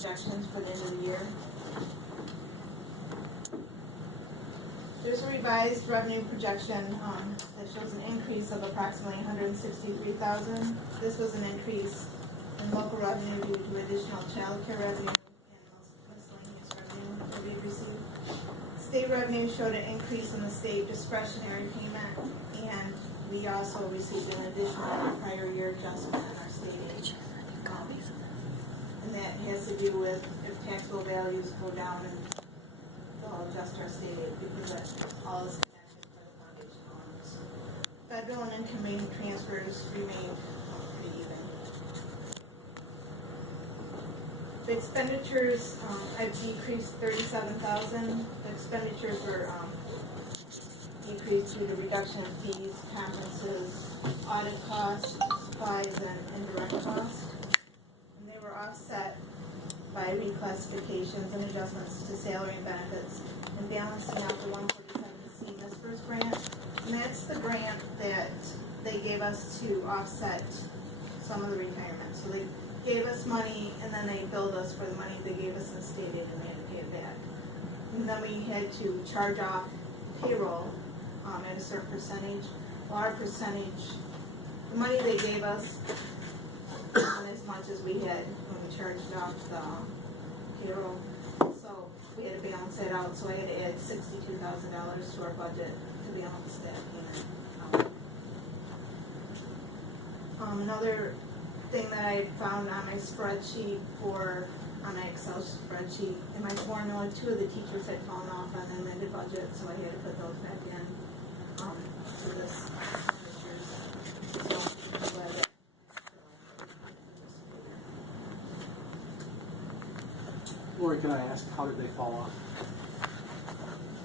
projections for the end of the year. There's a revised revenue projection that shows an increase of approximately $163,000. This was an increase in local revenue due to additional child care revenue and miscellaneous revenue that we received. State revenue showed an increase in the state discretionary payment, and we also received an additional prior year adjustment in our state aid. And that has to do with if taxable values go down, and they'll adjust our state aid because that all is connected by the foundation loans. Federal and incoming transfers remained pretty even. The expenditures have decreased $37,000. The expenditures were decreased due to reduction in fees, conferences, audit costs, supplies, and indirect costs. And they were offset by reclassifications and adjustments to salary and benefits and balancing out the 147C MISPERS grant. And that's the grant that they gave us to offset some of the retirement. So they gave us money and then they billed us for the money they gave us in state aid and we had to pay it back. And then we had to charge off payroll at a certain percentage. Well, our percentage, the money they gave us wasn't as much as we had when we charged off the payroll. So we had to balance that out. So I had to add $62,000 to our budget to balance that payment out. Another thing that I found on my spreadsheet on my Excel spreadsheet, in my formula, 2 of the teachers had fallen off on the amended budget, so I had to put those back in to this year's. Lori, can I ask, how did they fall off?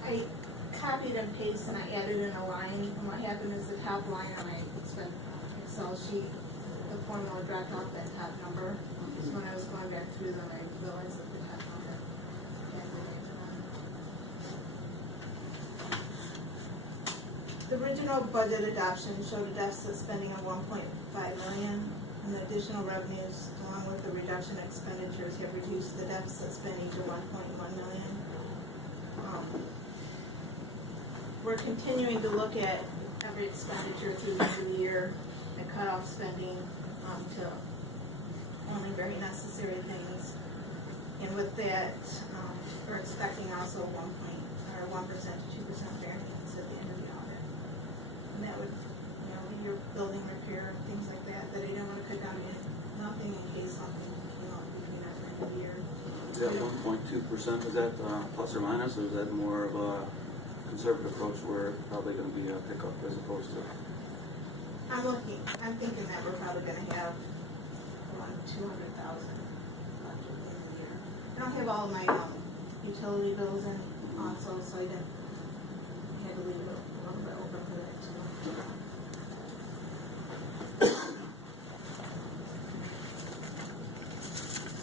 I copied and pasted and I added in a line, and what happened is the top line on my Excel sheet, the formula dropped off that top number. So when I was going back through them, I realized that the top number can't relate to them. The original budget adoption showed a deficit spending of $1.5 million, and the additional revenues, along with the reduction in expenditures, have reduced the deficit spending to $1.1 million. We're continuing to look at every expenditure through the end of the year and cut off spending to only very necessary things. And with that, we're expecting also 1% to 2% variance at the end of the audit. And that would, your building repair, things like that I didn't want to cut down to nothing in case something came up between that end of the year. Is that 1.2%, is that plus or minus, or is that more of a conservative approach where it's probably going to be a pickup as opposed to? I'm thinking that we're probably going to have around $200,000 left at the end of the year. I don't have all my utility bills in also, so I had to leave it a little bit open for that too.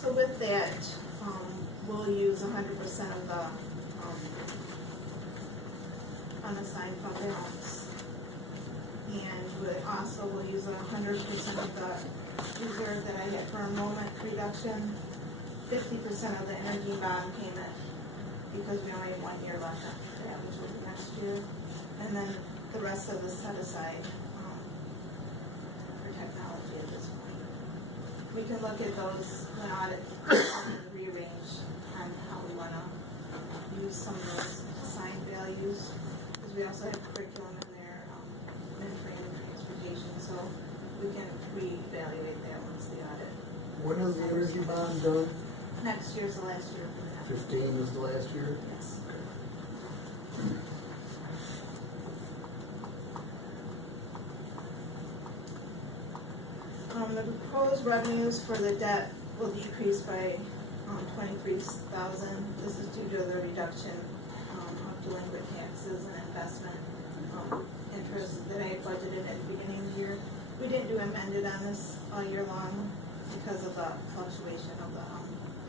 So with that, we'll use 100% of the unassigned fund balance. And we also will use 100% of the reserve that I get for enrollment reduction, 50% of the energy bond payment, because we only have 1 year left after that, which will be next year. And then the rest of the set aside for technology at this point. We can look at those when audit and rearrange on how we want to use some of those assigned values, because we also have curriculum in there, mentoring and transportation, so we can reevaluate that once the audit. When is the energy bond done? Next year's the last year for that. 15 is the last year? Yes. The proposed revenues for the debt will decrease by $23,000. This is due to the reduction of delinquent taxes and investment interest that I had budgeted at the beginning of the year. We didn't do amended on this all year long because of the fluctuation of the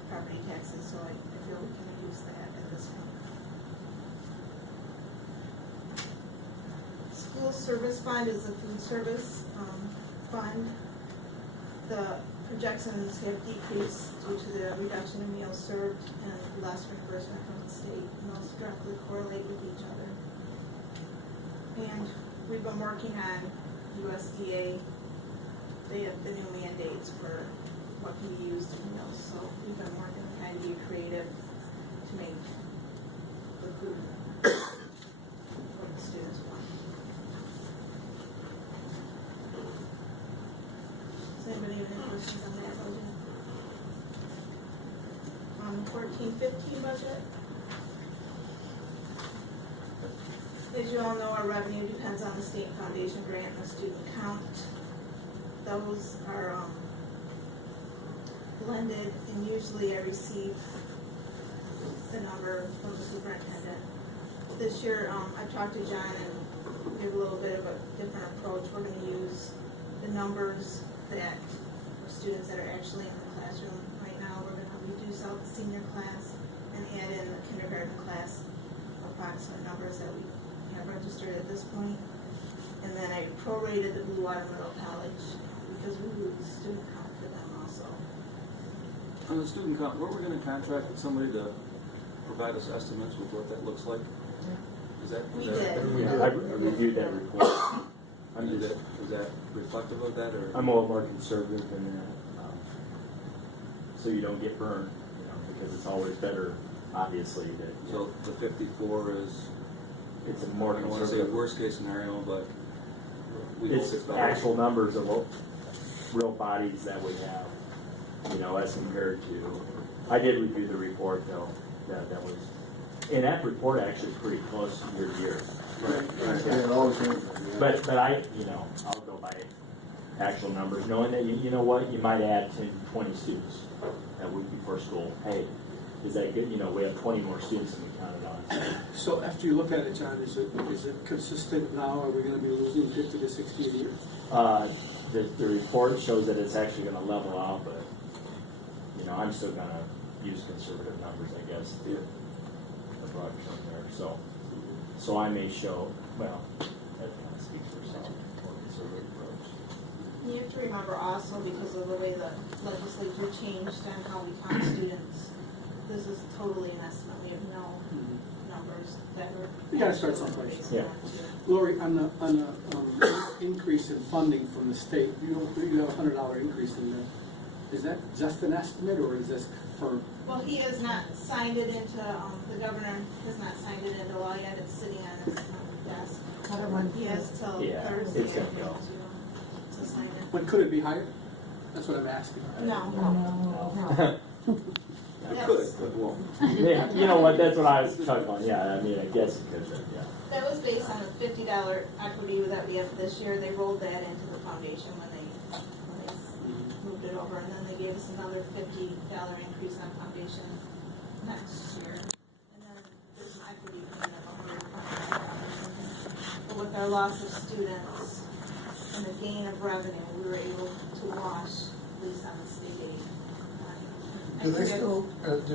property taxes, so I feel we can reduce that at this point. School service fund is a food service fund. The projections have decreased due to the reduction in meals served and less reimbursement from the state, and those directly correlate with each other. And we've been working on USDA, they have the new mandates for what can be used in meals, so we've been working to kind of be creative to make the food what the students want. Does anybody have any questions on that budget? On 14-15 budget? As you all know, our revenue depends on the state foundation grant and the student count. Those are blended, and usually I receive the number from the superintendent. This year, I talked to John and we have a little bit of a different approach. We're gonna use the numbers that for students that are actually in the classroom. Right now, we're gonna reduce out the senior class and add in the kindergarten class, approximate numbers that we have registered at this point. And then I prorated the Blue Water Middle College because we lose student count for them also. On the student count, were we gonna contract with somebody to provide us estimates with what that looks like? Is that? We is that- did. Yeah, I reviewed that report. Is that reflective of that, or? I'm a little more conservative than that, so you don't get burned, because it's always better, obviously, that So the 54 is, it's a I more don't wanna say a conservative. worst case scenario, but we hope It's it's better. actual numbers of what real bodies that we have, as compared to, I did review the report though, that was, and that report actually is pretty close year to year. Right, Yeah, it always is. But I, I'll go by actual numbers, knowing that, you know what, you might add 10, 20 students that week before school. Hey, is that good? We have 20 more students than we counted on. So after you look at it, John, is it consistent now? Are we gonna be losing 50 to 60 a year? The report shows that it's actually gonna level out, but, I'm still gonna use conservative numbers, I guess. Yeah. The broad term there, so I may show, well, that kind of speaks for itself, more conservative approach. You have to remember also, because of the way the legislature changed on how we count students, this is totally an estimate. We have no numbers that are. You gotta start someplace. based Yeah. on that. Lori, on the increase in funding from the state, you have a $100 increase in there. Is that just an estimate, or is this for? Well, he has not signed it into, the governor has not signed it into law yet. It's sitting on his desk. He has till Yeah, Thursday, it's gonna I think, go. to sign it. But could it be higher? That's what I'm asking. No. It could, but it won't. Yeah, you know what, that's what I was chuckling on, yeah, I guess it could, yeah. That was based on a $50 equity that we have this year. They rolled that into the foundation when they moved it over, and then they gave us another $50 increase on foundation next year. And then there's an equity coming up $100. But with our loss of students and the gain of revenue, we were able to wash at least on the state aid. I Do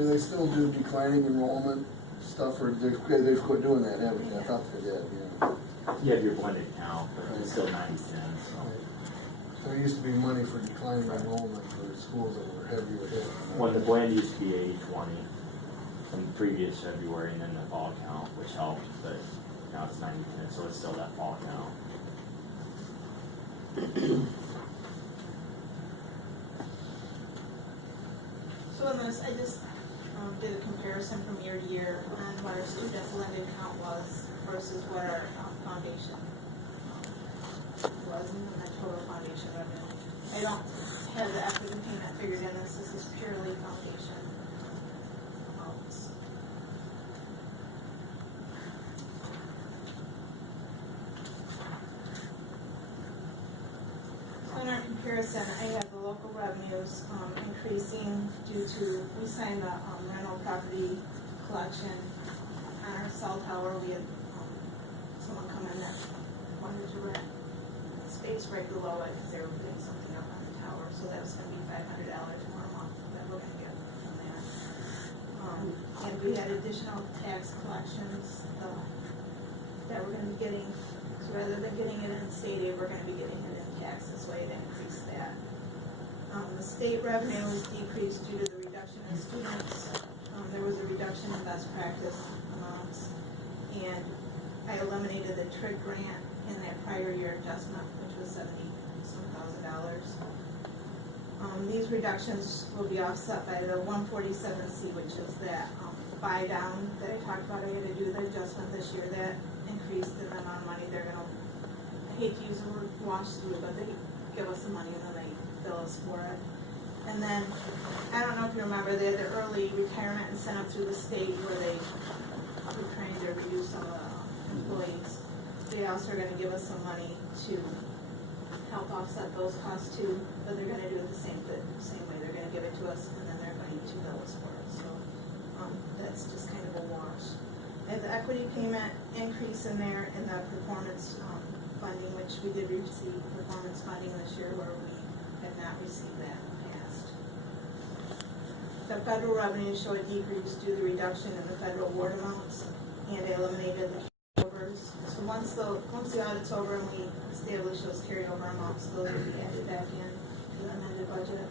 they still do declining enrollment stuff, or they've quit doing that, haven't they? I thought they did, yeah. You have your blended count, but it's still 90-10, so. There used to be money for declining enrollment for schools that were heavier hit. When the blend used to be 80-20 from the previous February, and then the fall count, which helped, but now it's 90-10, so it's still that fall count. So in this, I just did a comparison from year to year on what our student blended count was versus what our foundation was, and then the total foundation revenue. I don't have the equity payment figured in this. This is purely foundation amounts. So in our comparison, I have the local revenues increasing due to, we signed the rental property collection on our cell tower. We had someone come in that wanted to rent space right below it because they were putting something up on the tower. So that was going to be $500 more a month that we're going to get from there. And we had additional tax collections that we're going to be getting. So rather than getting it in state aid, we're going to be getting it in tax. This way it increased that. The state revenue was decreased due to the reduction in students. There was a reduction in best practice amounts. And I eliminated the TRIG grant in that prior year adjustment, which was $70,000. These reductions will be offset by the 147C, which is that buy down that I talked about. I had to do the adjustment this year that increased the amount of money they're gonna, I hate to use the word wash through, but they give us the money and then they bill us for it. And then, I don't know if you remember, they had the early retirement incentive through the state where they were trying to reduce some of the employees. They also are gonna give us some money to help offset those costs too, but they're gonna do it the same way. They're gonna give it to us and then they're going to bill us for it, so, that's just kind of a wash. And the equity payment increase in there in the performance, funding, which we did receive performance funding this year where we had not received that in the past. The federal revenue showed a decrease due to the reduction in the federal award amounts, and they eliminated the carryovers. So once the audit's over and we establish those carryover amounts, those will be added back in to the amended budget.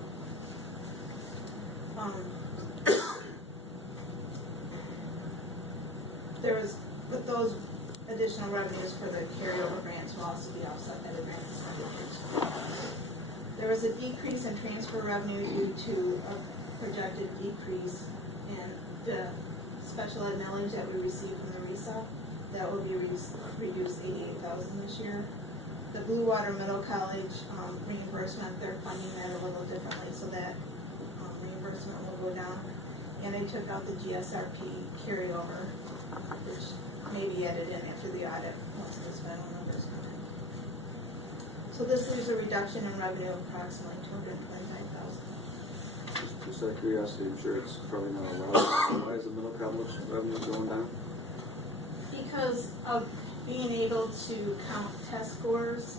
But those additional revenues for the carryover grants will also be offset by the grant expenditures. There was a decrease in transfer revenue due to a projected decrease in the special ed millage that we received from the RESA. That will be reduced $88,000 this year. The Blue Water Middle College reimbursement, they're funding that a little differently, so that reimbursement will go down. And I took out the GSRP carryover, which may be added in after the audit once those final numbers come in. So this leaves a reduction in revenue of approximately $225,000. Just out of curiosity, I'm sure it's probably not allowed. Why is the middle college revenue going down? Because of being able to count test scores,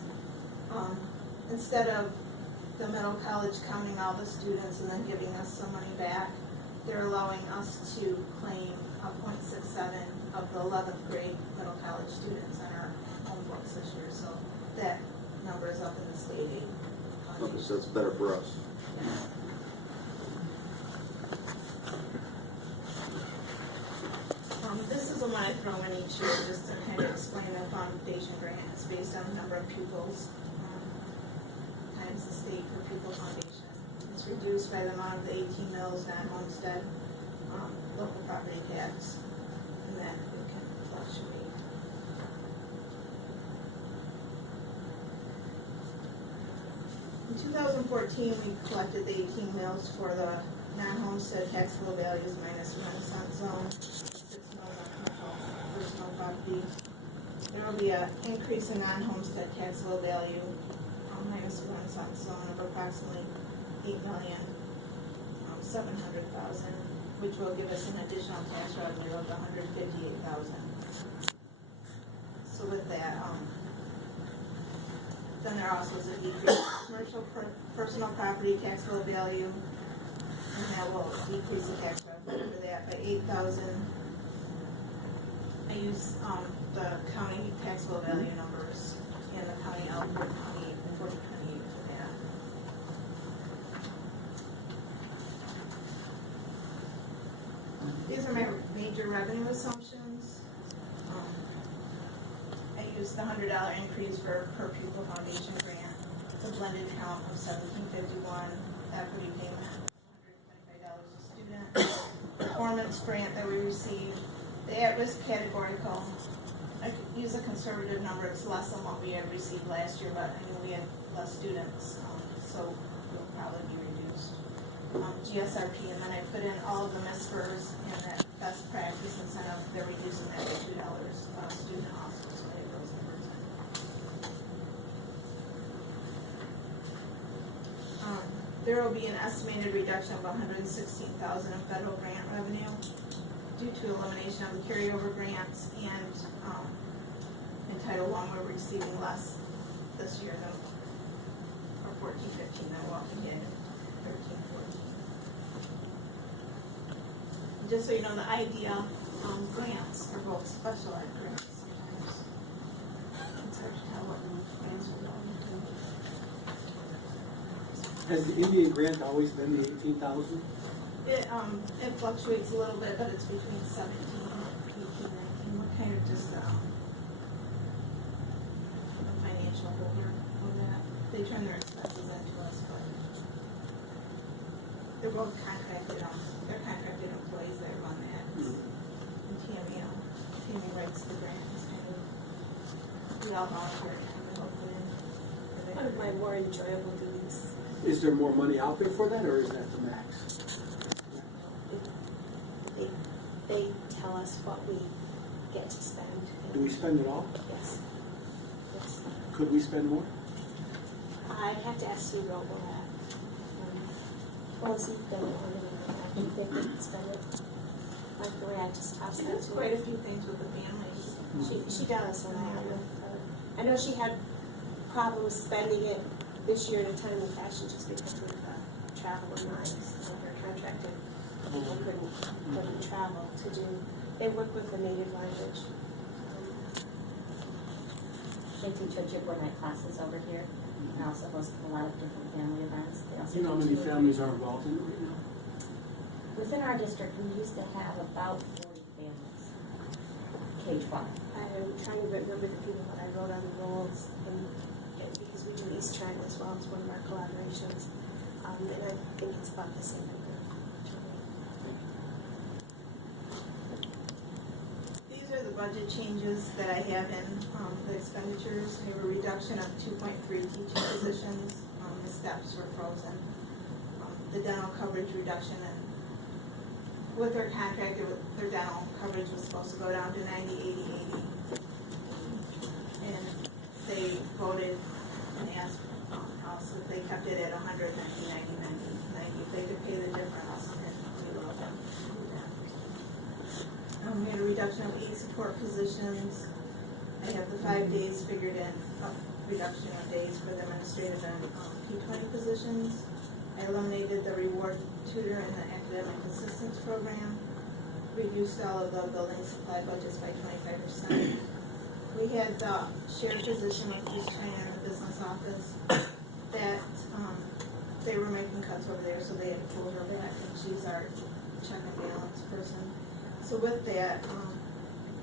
instead of the middle college counting all the students and then giving us some money back, they're allowing us to claim a 0.67 of the 11th grade middle college students on our home books this year, so that number is up in the state aid. Okay, so it's better for us. This is the one I throw in each year just to kind of explain the foundation grant. It's based on the number of pupils times the state per pupil foundation. It's reduced by the amount of the 18 mills non-homestead local property tax, and then it can fluctuate. In 2014, we collected the 18 mills for the non-homestead taxable values minus Renaissance zone, 6 mills on commercial personal property. There will be an increase in non-homestead taxable value minus Renaissance zone of approximately $8,700,000, which will give us an additional tax revenue of $158,000. So with that, then there also is a decrease in commercial personal property taxable value, and that will decrease the tax revenue for that by $8,000. I use the county taxable value numbers in the county Elkhorn County and 4028 for that. These are my major revenue assumptions. I used the $100 increase for per pupil foundation grant, the blended count of $17.51, equity payment $125 a student, performance grant that we received, the at-risk categorical. I could use a conservative number. It's less than what we had received last year, but I mean we had less students, so it'll probably be reduced. GSRP, and then I put in all of the MSFRs and that best practice incentive. They're reducing that by $2 student also, so they have those numbers in. There will be an estimated reduction of $116,000 in federal grant revenue due to elimination of the carryover grants, and in Title I we're receiving less this year than for 14-15 than what we did in 13-14. Just so you know, the IDEA grants are both special ed grants sometimes. It's hard to tell what grants are going to. Has the Indian grant always been the 18,000? It fluctuates a little bit, but it's between 17, 18, 19. We're kind of just, the financial holder of that. They turn their expenses into us, but they're both contracted, they're contracted employees that run that. And Tammy, Tammy writes the grant, it's kind of, we all volunteer time to help put in. One of my more enjoyable duties. Is there more money out there for that, or is that the max? They tell us what we get to spend. Do we spend it all? Yes. Yes. Could we spend more? I have to ask Sue Robo that. Well, see, they don't want to, I think they could spend it. Like the way I just tossed She that does to quite her. a few things with the families. She does, and I am with her. I know she had problems spending it this year at a time in fashion just because of travel and lives. Like her contracted people couldn't travel to do, they work with the native language. They teach Ojibwe night classes over here, and also host a lot of different family events. They also You know how many families are involved in it right now? Within our district, we used to have about 40 families, K-12. I'm trying to remember the people that I wrote on the rolls, and because we do East China as well as one of our collaborations, and I think it's about the same number. These are the budget changes that I have in the expenditures. We have a reduction of 2.3 teaching positions. The steps were frozen. The dental coverage reduction, and with their contract, their dental coverage was supposed to go down to 90, 80, 80. And they voted and asked us if they kept it at 100, 90, 90, if they could pay the difference, and we will do that. We had a reduction of 8 support positions. I have the 5 days figured in, reduction of days for the administrative and P20 positions. I eliminated the reward tutor and the academic assistance program. Reduced all of the building supply budgets by 25%. We had the shared position with East China in the business office that they were making cuts over there, so they had to pull her back, and she's our check and balance person. So with that,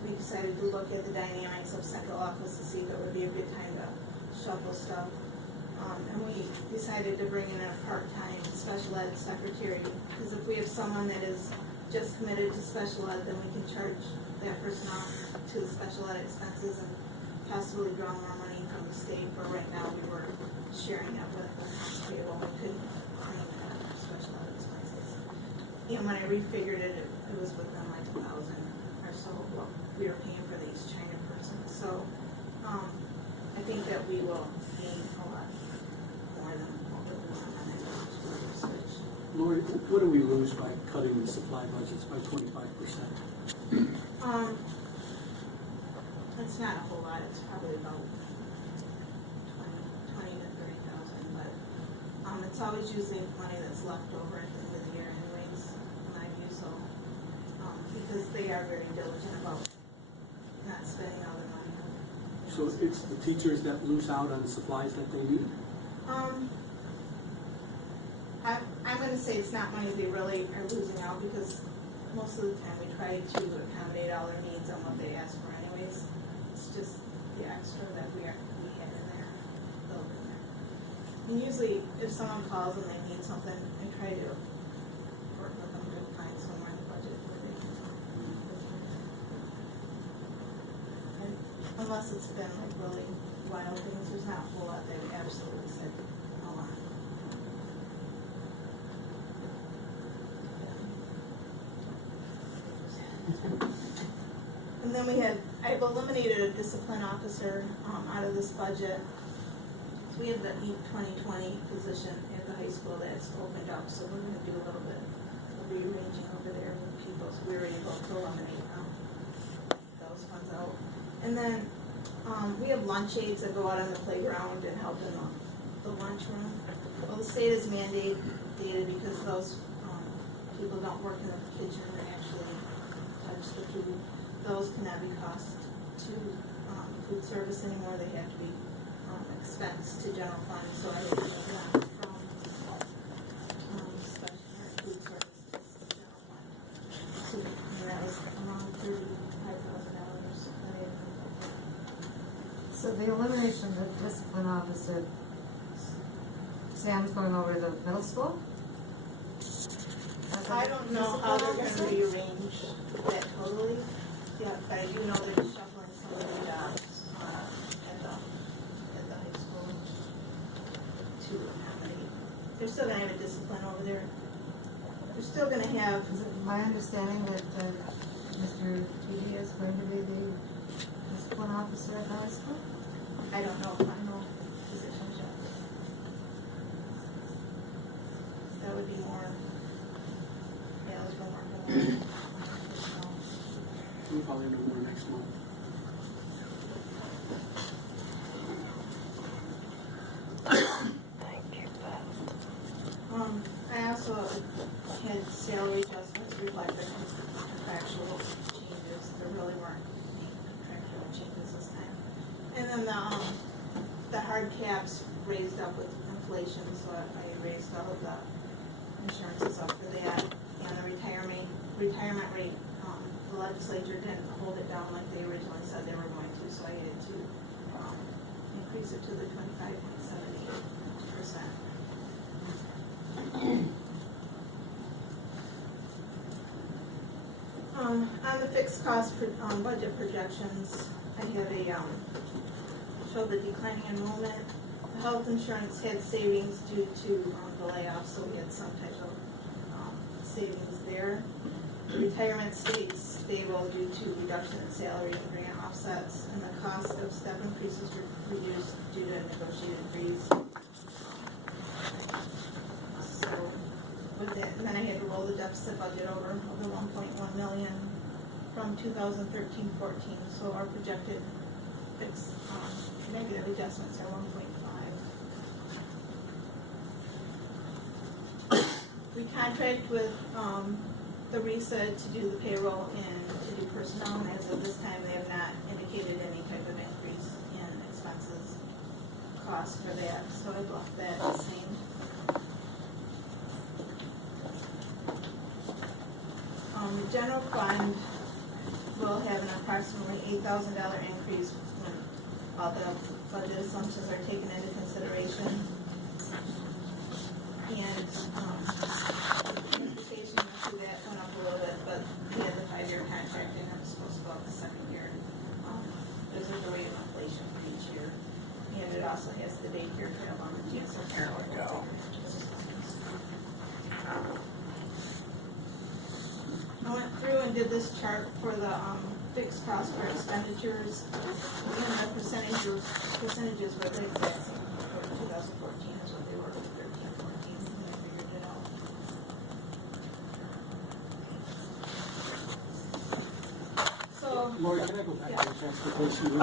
we decided to look at the dynamics of central office to see if it would be a good time to shuffle stuff. And we decided to bring in a part-time special ed secretary, because if we have someone that is just committed to special ed, then we can charge that person off to the special ed expenses and possibly draw more money from the state, but right now we were sharing it with the hospital. We couldn't claim that for special ed expenses. And when I refigured it, it was within like 1,000 or so what we were paying for the East China person. So, I think that we will gain a lot more than what we want on that switch. Lori, what do we lose by cutting the supply budgets by 25%? It's not a whole lot, it's probably about 20 to 30,000, but, it's always usually money that's left over at the end of the year anyways, in my view, so, because they are very diligent about not spending all their money. So it's the teachers that lose out on the supplies that they need? I'm gonna say it's not money they really are losing out, because most of the time we try to accommodate all their needs on what they ask for anyways. It's just the extra that we had in there, built in there. And usually, if someone calls and they need something, I try to work with them to find somewhere in the budget where they can. And unless it's been like really wild things, there's not a whole lot they absolutely said no on. And then I've eliminated a discipline officer out of this budget. We have the EAT 2020 position at the high school that's opened up, so we're gonna do a little bit of rearranging over there with people, so we were able to eliminate those funds out. And then, we have lunch aides that go out on the playground and help in the lunchroom. Well, the state is mandated because those, people don't work in the kitchen and actually touch the food. Those cannot be cost to, food service anymore, they have to be, expense to general fund, so I remove them from officer, Sam's going over to the middle school? As a I don't know how they're discipline gonna officer? rearrange that totally, yeah, but I do know they're shuffling some of the jobs, at the high school to accommodate. They're still gonna have a discipline over there. They're still gonna have, Is it my understanding that Mr. Judy is going to be the discipline officer at the high school? I don't know final positions yet. That would be more, yeah, let's go more. We'll probably know more next month. I also had salary adjustments reflecting contractual changes, there really weren't any contractual changes this time. And then the hard caps raised up with inflation, so I raised all of the insurances up for that. And the retirement rate, the legislature didn't hold it down like they originally said they were going to, so I needed to increase it to the 25.78%. On the fixed cost budget projections, I have show the declining enrollment. The health insurance had savings due to the layoffs, so we had some type of savings there. The retirement stays stable due to reduction in salary and grant offsets, and the cost of step increases reduced due to negotiated freeze. So with that, and then I had to roll the deficit budget over the 1.1 million from 2013-14, so our projected fixed negative adjustments are 1.5. We contract with the RESA to do the payroll and to do personnel, and as of this time, they have not indicated any type of increase in expenses cost for that, so I've left that the same. The general fund will have an approximately $8,000 increase when all the budget assumptions are taken into consideration. And transportation through that went up a little bit, but we had the 5-year contract and it was supposed to go up the 2nd year. This is the rate of inflation for each year. And it also has the daycare trail on the GSO parallel. I went through and did this chart for the fixed cost for expenditures, and the percentages were the exact same for 2014 as what they were for 13-14, and I figured it out. So, Lori, can I go back Yeah. to the transportation?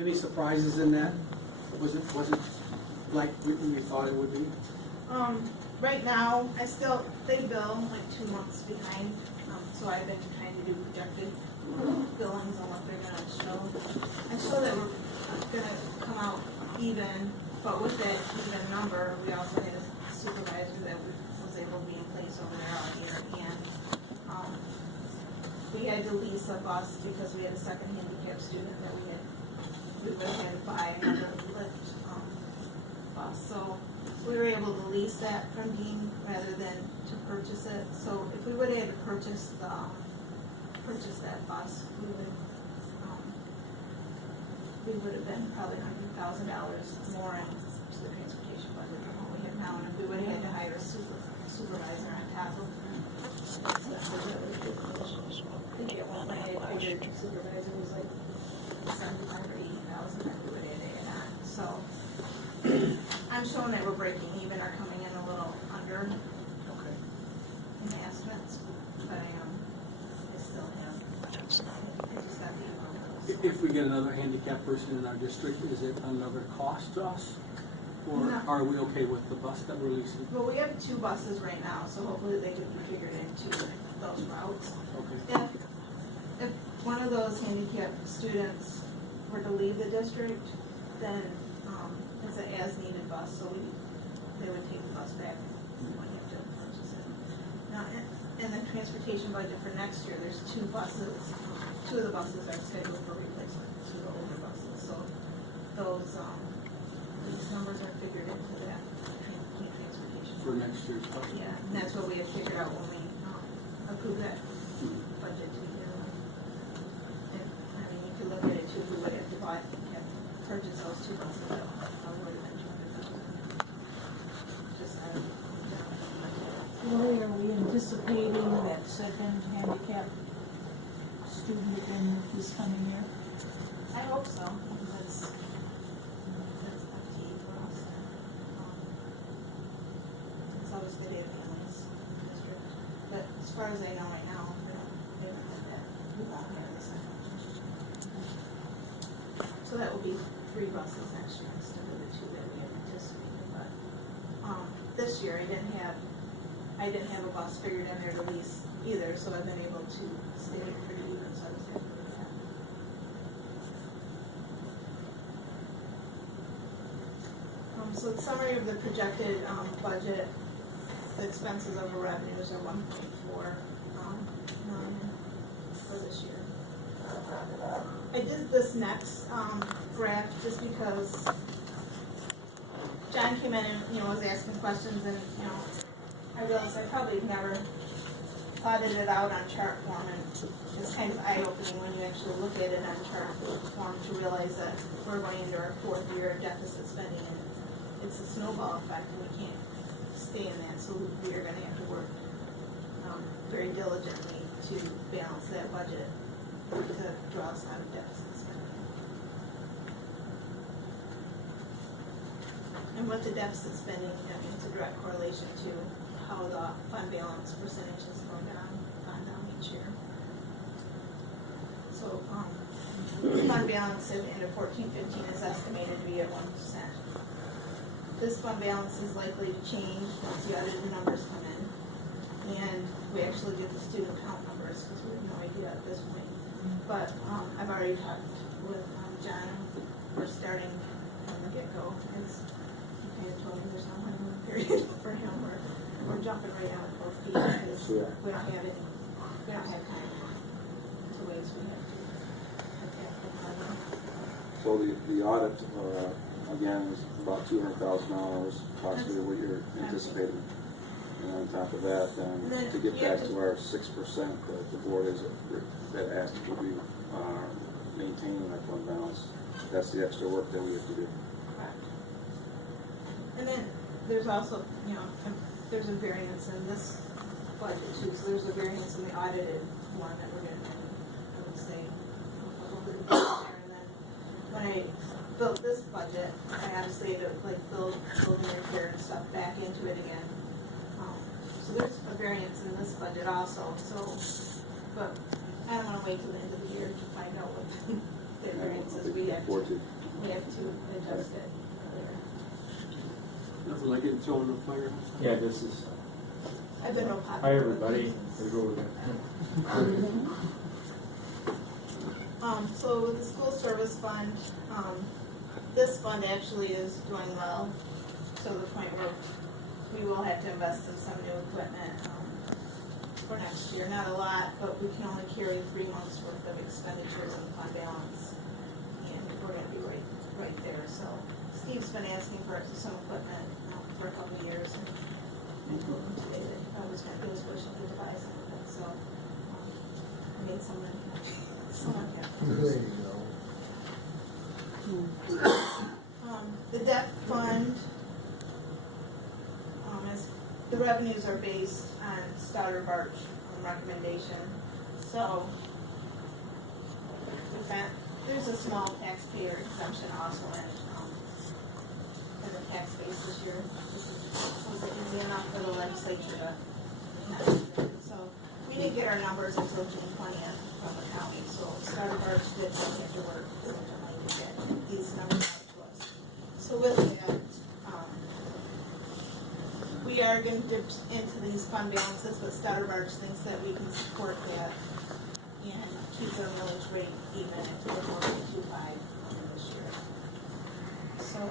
Any surprises in that? Was it like we thought it would be? right now, they bill like 2 months behind, so I've been trying to do projected billings on what they're gonna show. I show that we're gonna come out even, but with that even number, we also had a supervisor that was able to be in place over there all year, and, we had to lease a bus because we had a second handicap student that we would have had to buy another lift, bus, so we were able to lease that from Dean rather than to purchase it. So if we would have had to purchase that bus, we would have been probably $100,000 more into the transportation budget than what we have now. And if we would have had to hire a supervisor on top of I think at one point I figured supervisor was like $75,000 or $80,000 that we would have added on. So I'm showing that we're breaking even or coming in a little under in the estimates, but I still have, I just got the amount. If we get another handicapped person in our district, is it another cost to us? Or No. are we okay with the bus that we're leasing? Well, we have 2 buses right now, so hopefully they could be figured into those routes. Okay. If one of those handicapped students were to leave the district, then it's an as-needed bus, so they would take the bus back when you have to purchase it. Now, in the transportation budget for next year, there's 2 buses. 2 of the buses are scheduled for replacement, 2 of the older buses, so those, the these numbers are figured into that key transportation. For next year's budget. Yeah, and that's what we have figured out when we, approve that budget to year. And, I mean, if you look at it too, we would have to purchase those 2 buses, that probably would have been $200,000. Just, Lori, are we anticipating that second handicap student again this coming year? I hope so, because that's FTE for us. It's always good to have families in the district. But as far as I know right now, they don't have that. We won't have this. So that will be 3 buses next year instead of the 2 that we had anticipated. But this year I didn't have a bus figured in there to lease either, so I've been able to stay pretty even, so I was happy with that. So the summary of the projected budget, the expenses over revenues are 1.4 million for this year. I did this next graph just because John came in and was asking questions, and I realized I probably never plotted it out on chart form, and it's kind of eye-opening when you actually look at it on chart form to realize that we're going into our 4th year of deficit spending, and it's a snowball effect, and we can't stay in that, so we are going to have to work very diligently to balance that budget to draw us out of deficit spending. And with the deficit spending, I mean, it's a direct correlation to how the fund balance percentage has gone down each year. So, the fund balance at the end of 14-15 is estimated to be at 1%. This fund balance is likely to change once the audited numbers come in, and we actually get the student count numbers, because we have no idea at this point. But I've already talked with John. We're starting from the get-go, as he kind of told me there's no honeymoon period for him. We're jumping right out of both feet because we don't have time to waste. We have to have money. So the audit, again, is about $200,000, possibly what you're anticipating. And on top of that, then to get back to our 6% that the board is, that asked to be maintaining that fund balance, that's the extra work that we have to do. Correct. And then there's also, there's a variance in this budget too, so there's a variance in the audited one that we're gonna, I would say, a little bit there. And then when I built this budget, I obviously had to building repair and stuff back into it again. So there's a variance in this budget also, but I don't wanna wait till the end of the year to find out what the variance is. We have to adjust it. Nothing like getting thrown in the fire. Yeah, this is, I've been real popular. hi everybody, here's what we're gonna. So with the school service fund, this fund actually is doing well, to the point where we will have to invest in some new equipment for next year. Not a lot, but we can only carry 3 months worth of expenditures in the fund balance, and we're going to be right there. So Steve's been asking for some equipment for a couple of years, and I told him today that I was going to do his wish to buy some of it. So I made someone happy. There you go. The debt fund, the revenues are based on Stoddard-Barch recommendation. So in fact, there's a small taxpayer exemption also in the tax base this year. This is easy enough for the legislature to not do that. So we didn't get our numbers until June 20th from the county. So Stoddard-Barch did have to work to get these numbers out to us. So with that, we are going to dip into these fund balances, but Stoddard-Barch thinks that we can support that and keep their millage rate even at 4.25 this year. So,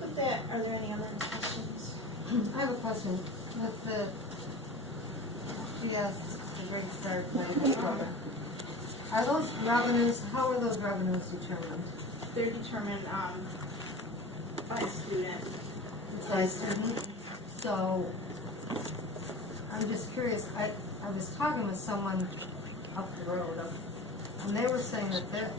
with that, are there any other questions? I have a question. With the GS, the Great Start Plan program, are those revenues, how are those revenues determined? they're determined, by a student. By a student. So, I'm just curious, I was talking with someone up the road, and they were saying that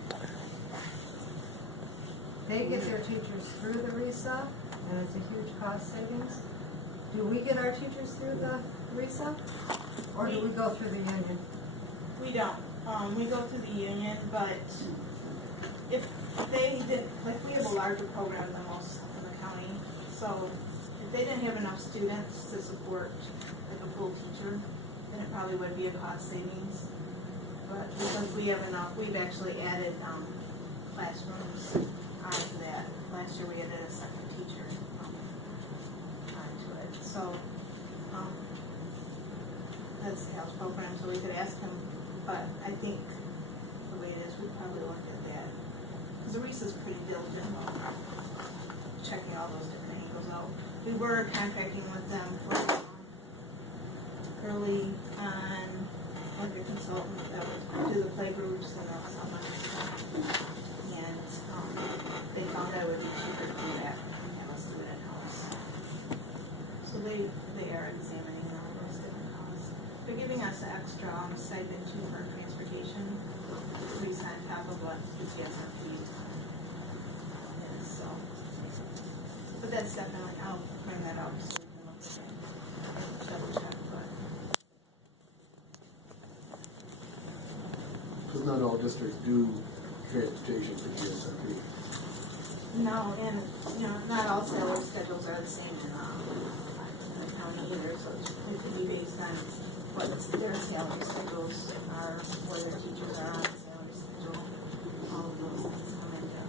they get their teachers through the RESA, and it's a huge cost savings. Do we get our teachers through the RESA, or do we go through the union? We don't, we go through the union, but if they didn't, like, we have a larger program than most in the county, so if they didn't have enough students to support like a full teacher, then it probably would be a cost savings. But because we have enough, we've actually added, classrooms onto that. Last year we added a second teacher, onto it, so, that's the house program, so we could ask him, but I think the way it is, we'd probably look at that. Because the RESA's pretty diligent about checking all those different angles out. We were contracting with them for early on, under consultant that would do the playgroups and all that stuff. And, they found out it would be cheaper to do that and have us do it in-house. So they are examining all those different costs. They're giving us an extra stipend too for transportation, RESA on top of what the GSRP is, so. But that's definitely, I'll bring that up so we can look at it, double check, but. Because not all districts do transportation for GSRP. No, and, you know, not all salary schedules are the same in the county either, so it could be based on what their salary schedules are, where their teachers are on salary schedule, all of those things come into.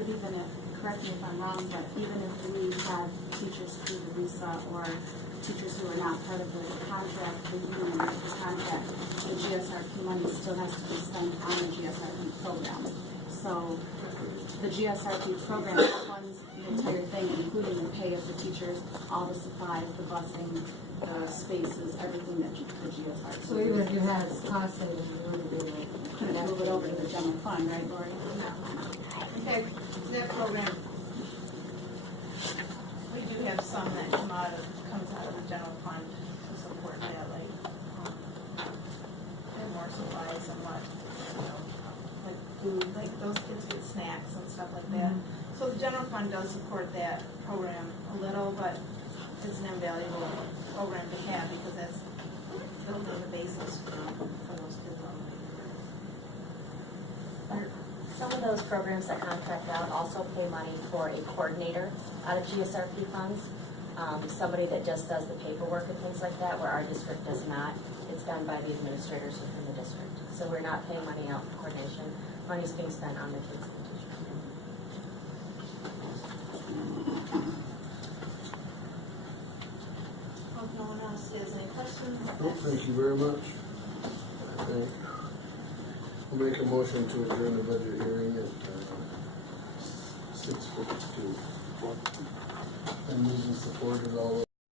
But even if, correct me if I'm wrong, but even if we have teachers through the RESA or teachers who are not part of the contract, the union or the contract, the GSRP money still has to be spent on the GSRP program. So the GSRP program funds the entire thing, including the pay of the teachers, all the supplies, the busing, the spaces, everything that the GSRP. So even if you had cost savings, you wouldn't be able to. Couldn't move it over to the general fund, right, Lori? In fact, that program, we do have some that comes out of the general fund to support that, like, and more supplies and what, you know, like food, like those kids get snacks and stuff like that. So the general fund does support that program a little, but it's an invaluable program to have because that's building the basis for those kids on the way. Some of those programs that contract out also pay money for a coordinator out of GSRP funds. Somebody that just does the paperwork and things like that, where our district does not. It's done by the administrators within the district. So we're not paying money out for coordination. Money's being spent on the kids and the teachers. Well, if no one else has any questions? Well, thank you very much. I think we'll make a motion to adjourn the budget hearing at 6:52. And moving supported all.